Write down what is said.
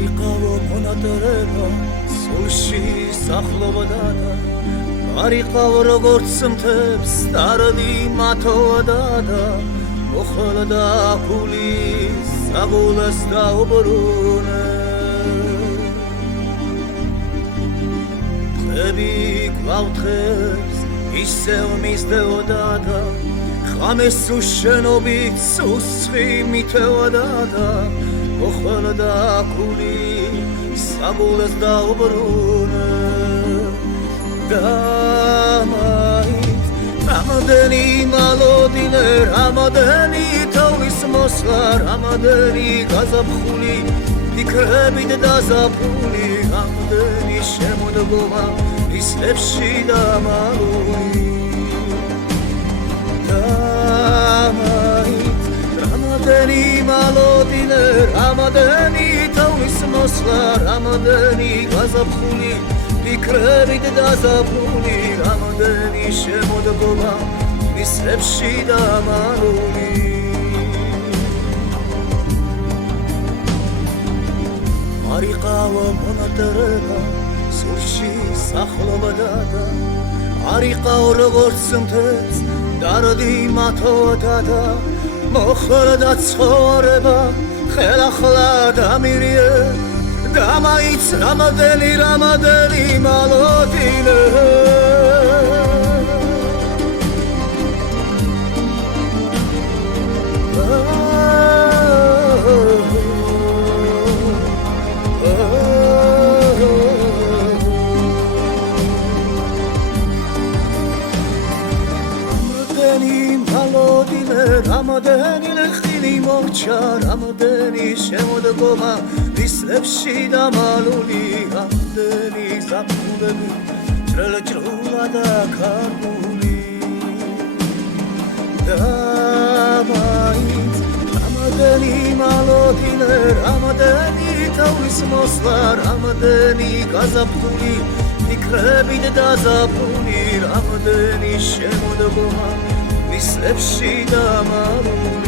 არიყავო მონატრება სულში სახლობოდა და არიყავ როგორც მთებს სტარდი მათოვდა და მოხდა გულის საგულას დაუბრუნე ხები გვავთხებს ისევ მისდევდა და ხამეს უშენობით სუსხი მითევდა და მოხდა გულის საგულას დაუბრუნე დამაით რამადენი მალოდინე რამადენი თავის მოსლა რამადენი გაზაფხული ფიქრებით დაზაფხული რამადენი შემოდგომა ისლებში დამალული დამაით რამადენი მალოდინე რამადენი თავის მოსლა რამადენი გაზაფხული ფიქრებით დაზაფხული რამადენი შემოდგომა ისლებში დამალული არიყავა მონატრება სულში სახლობდა და არიყავ როგორც მთებს დარდი მათოვდა და მოხდა ცხოვრება ხელახლა დამირიე დამაიც რამადენი მალოდინე რამადენი ლეხტინი მოჩა რამადენი შემოდგომა ისლებში დამალული რამადენი ზაფხულები ჭრელჭრულა და ქარგული დამაით რამადენი მალოდინე რამადენი თავის მოსლა რამადენი გაზაფხული ფიქრებით დაზაფხული რამადენი შემოდგომა ისლებში დამალული